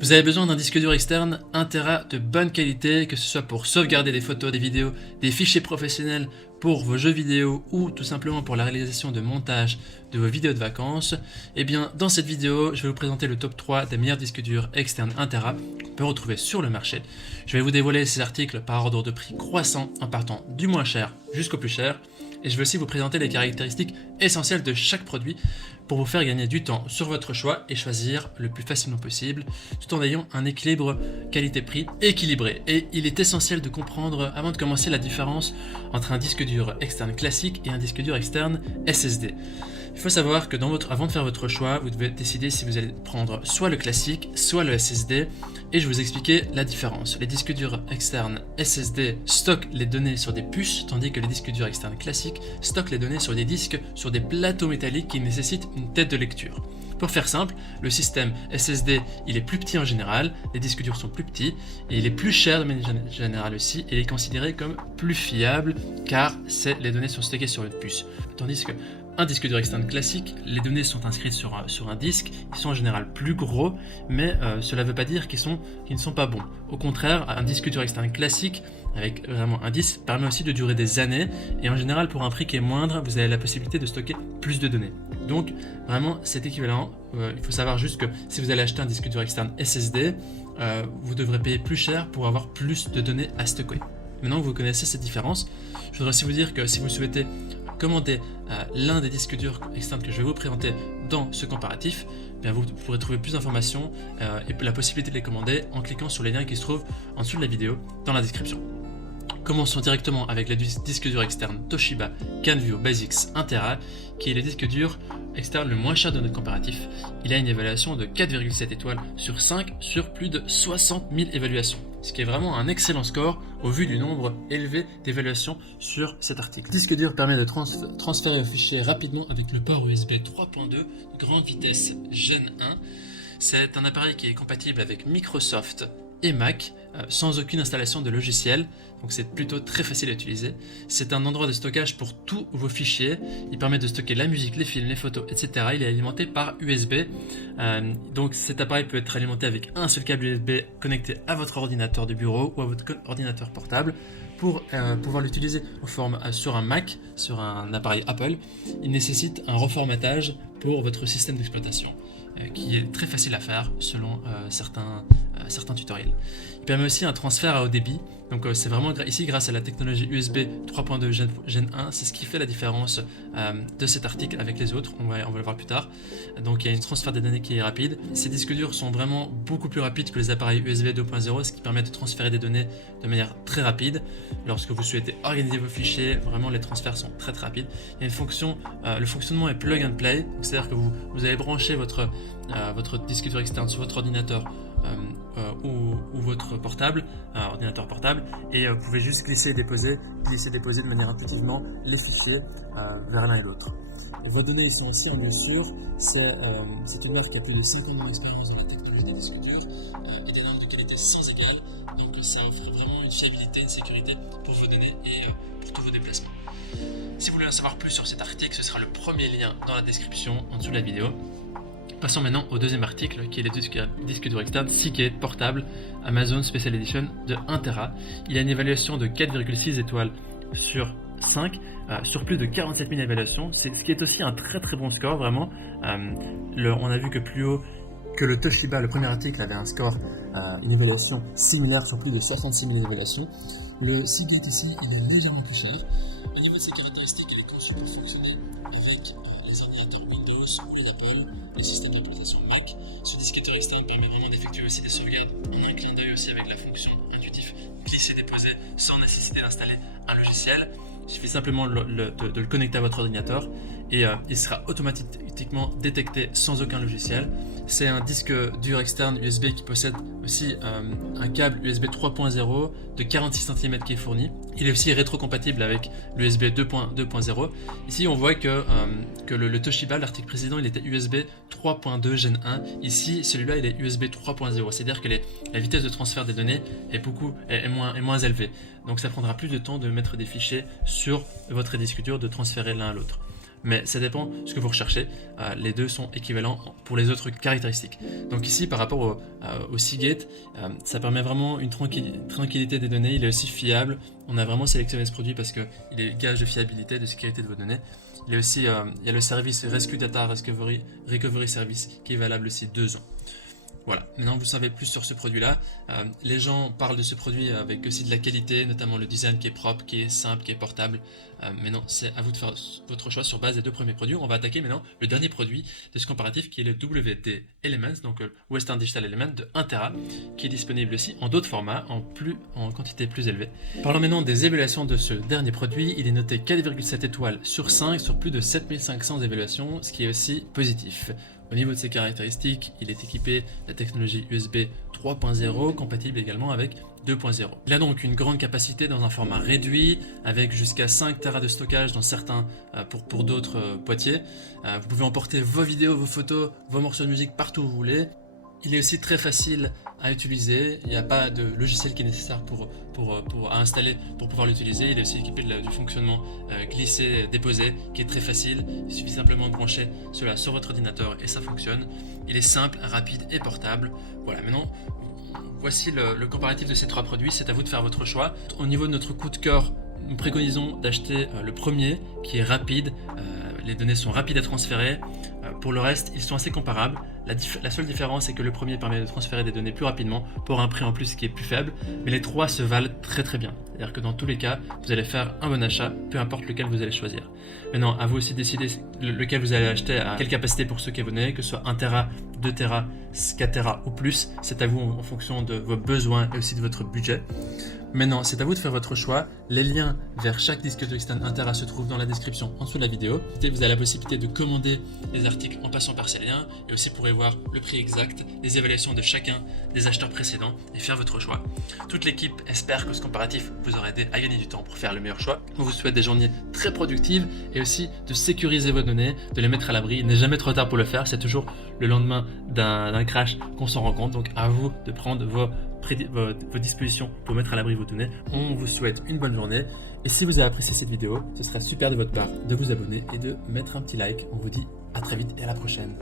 Vous avez besoin d'un disque dur externe 1 Tera de bonne qualité, que ce soit pour sauvegarder des photos, des vidéos, des fichiers professionnels pour vos jeux vidéo ou tout simplement pour la réalisation de montage de vos vidéos de vacances. Et bien dans cette vidéo, je vais vous présenter le top 3 des meilleurs disques durs externes 1 Tera qu'on peut retrouver sur le marché. Je vais vous dévoiler ces articles par ordre de prix croissant en partant du moins cher jusqu'au plus cher. Et je vais aussi vous présenter les caractéristiques essentielles de chaque produit pour vous faire gagner du temps sur votre choix et choisir le plus facilement possible, tout en ayant un équilibre qualité-prix équilibré. Et il est essentiel de comprendre, avant de commencer, la différence entre un disque dur externe classique et un disque dur externe SSD. Il faut savoir que avant de faire votre choix, vous devez décider si vous allez prendre soit le classique, soit le SSD, et je vais vous expliquer la différence. Les disques durs externes SSD stockent les données sur des puces, tandis que les disques durs externes classiques stockent les données sur des disques, sur des plateaux métalliques qui nécessitent une tête de lecture. Pour faire simple, le système SSD il est plus petit en général, les disques durs sont plus petits, et il est plus cher de manière générale aussi, et il est considéré comme plus fiable car les données sont stockées sur une puce. Tandis que un disque dur externe classique, les données sont inscrites sur un disque, ils sont en général plus gros, mais cela ne veut pas dire qu'ils ne sont pas bons. Au contraire, un disque dur externe classique, avec vraiment un disque, permet aussi de durer des années, et en général pour un prix qui est moindre, vous avez la possibilité de stocker plus de données. Donc vraiment c'est équivalent, il faut savoir juste que si vous allez acheter un disque dur externe SSD, vous devrez payer plus cher pour avoir plus de données à stocker. Maintenant que vous connaissez cette différence, je voudrais aussi vous dire que si vous souhaitez commander l'un des disques durs externes que je vais vous présenter dans ce comparatif, bien vous pourrez trouver plus d'informations et la possibilité de les commander en cliquant sur les liens qui se trouvent en dessous de la vidéo dans la description. Commençons directement avec le disque dur externe Toshiba Canview Basics 1 Tera, qui est le disque dur externe le moins cher de notre comparatif. Il a une évaluation de 4,7 étoiles sur 5 sur plus de 60 000 évaluations, ce qui est vraiment un excellent score au vu du nombre élevé d'évaluations sur cet article. Le disque dur permet de transférer vos fichiers rapidement avec le port USB 3.2 grande vitesse Gen 1. C'est un appareil qui est compatible avec Microsoft et Mac sans aucune installation de logiciel, donc c'est plutôt très facile à utiliser. C'est un endroit de stockage pour tous vos fichiers, il permet de stocker la musique, les films, les photos, etc. Il est alimenté par USB, donc cet appareil peut être alimenté avec un seul câble USB connecté à votre ordinateur de bureau ou à votre ordinateur portable. Pour pouvoir l'utiliser sur un Mac, sur un appareil Apple, il nécessite un reformatage pour votre système d'exploitation, qui est très facile à faire selon certains tutoriels. Il permet aussi un transfert à haut débit, donc c'est vraiment ici grâce à la technologie USB 3.2 Gen 1, c'est ce qui fait la différence de cet article avec les autres, on va le voir plus tard. Donc il y a une transfert des données qui est rapide. Ces disques durs sont vraiment beaucoup plus rapides que les appareils USB 2.0, ce qui permet de transférer des données de manière très rapide. Lorsque vous souhaitez organiser vos fichiers, vraiment les transferts sont très rapides. Il y a une fonction, le fonctionnement est plug and play, c'est-à-dire que vous allez brancher votre disque dur externe sur votre ordinateur ou votre portable, ordinateur portable, et vous pouvez juste glisser et déposer de manière intuitivement les fichiers vers l'un et l'autre. Et vos données ils sont aussi en lieu sûr. C'est une marque qui a plus de 5 ans d'expérience dans la technologie des disques durs et des normes de qualité sans égale, donc ça offre vraiment une fiabilité, une sécurité pour vos données et pour tous vos déplacements. Si vous voulez en savoir plus sur cet article, ce sera le premier lien dans la description en dessous de la vidéo. Passons maintenant au deuxième article qui est le disque dur externe Seagate portable Amazon Special Edition de 1 Tera. Il a une évaluation de 4,6 étoiles sur 5 sur plus de 47 000 évaluations, ce qui est aussi un très bon score vraiment. On a vu que plus haut que le Toshiba, le premier article avait un score, une évaluation similaire sur plus de 66 000 évaluations. Le Seagate ici il est légèrement plus cher. Au niveau de ses caractéristiques, il est conçu pour fonctionner avec les ordinateurs Windows ou les Apple, le système d'exploitation Mac. Ce disque dur externe permet vraiment d'effectuer aussi des sauvegardes en un clin d'œil aussi avec la fonction intuitive glisser-déposer sans nécessiter d'installer un logiciel. Il suffit simplement de le connecter à votre ordinateur et il sera automatiquement détecté sans aucun logiciel. C'est un disque dur externe USB qui possède aussi un câble USB 3.0 de 46 cm qui est fourni. Il est aussi rétrocompatible avec l'USB 2.0. Ici on voit que le Toshiba, l'article précédent, il était USB 3.2 Gen 1. Ici celui-là il est USB 3.0, c'est-à-dire que la vitesse de transfert des données est moins élevée. Donc ça prendra plus de temps de mettre des fichiers sur votre disque dur, de transférer l'un à l'autre. mais ça dépend de ce que vous recherchez. Les deux sont équivalents pour les autres caractéristiques. Donc ici, par rapport au Seagate, ça permet vraiment une tranquillité des données. Il est aussi fiable. On a vraiment sélectionné ce produit parce qu'il est gage de fiabilité, de sécurité de vos données. Il y a aussi il y a le service Rescue Data Recovery Service qui est valable aussi 2 ans. Voilà, maintenant vous savez plus sur ce produit-là. Les gens parlent de ce produit avec aussi de la qualité, notamment le design qui est propre, qui est simple, qui est portable. Maintenant, c'est à vous de faire votre choix sur base des 2 premiers produits. On va attaquer maintenant le dernier produit de ce comparatif qui est le WD Elements, donc le Western Digital Element de 1 Tera, qui est disponible aussi en d'autres formats, en quantité plus élevée. Parlons maintenant des évaluations de ce dernier produit. Il est noté 4,7 étoiles sur 5 sur plus de 7500 évaluations, ce qui est aussi positif. Au niveau de ses caractéristiques, il est équipé de la technologie USB 3.0, compatible également avec 2.0. Il a donc une grande capacité dans un format réduit, avec jusqu'à 5 Tera de stockage dans certains, pour d'autres boîtiers. Vous pouvez emporter vos vidéos, vos photos, vos morceaux de musique partout où vous voulez. Il est aussi très facile à utiliser, il n'y a pas de logiciel qui est nécessaire à installer pour pouvoir l'utiliser. Il est aussi équipé du fonctionnement glisser-déposer qui est très facile. Il suffit simplement de brancher cela sur votre ordinateur et ça fonctionne. Il est simple, rapide et portable. Voilà, maintenant voici le comparatif de ces 3 produits, c'est à vous de faire votre choix. Au niveau de notre coup de cœur, nous préconisons d'acheter le premier qui est rapide. Les données sont rapides à transférer. Pour le reste, ils sont assez comparables. La seule différence, c'est que le premier permet de transférer des données plus rapidement pour un prix en plus qui est plus faible, mais les 3 se valent très très bien. C'est-à-dire que dans tous les cas, vous allez faire un bon achat, peu importe lequel vous allez choisir. Maintenant, à vous aussi de décider lequel vous allez acheter, à quelle capacité pour stocker vos données, que ce soit 1 Tera, 2 Tera, 4 Tera ou plus. C'est à vous en fonction de vos besoins et aussi de votre budget. Maintenant, c'est à vous de faire votre choix. Les liens vers chaque disque dur externe 1 Tera se trouvent dans la description en dessous de la vidéo. Vous avez la possibilité de commander les articles en passant par ces liens et aussi vous pourrez voir le prix exact, les évaluations de chacun des acheteurs précédents et faire votre choix. Toute l'équipe espère que ce comparatif vous aura aidé à gagner du temps pour faire le meilleur choix. On vous souhaite des journées très productives et aussi de sécuriser vos données, de les mettre à l'abri. Il n'est jamais trop tard pour le faire, c'est toujours le lendemain d'un crash qu'on s'en rend compte. Donc à vous de prendre vos dispositions pour mettre à l'abri vos données. On vous souhaite une bonne journée et si vous avez apprécié cette vidéo, ce serait super de votre part de vous abonner et de mettre un petit like. On vous dit à très vite et à la prochaine.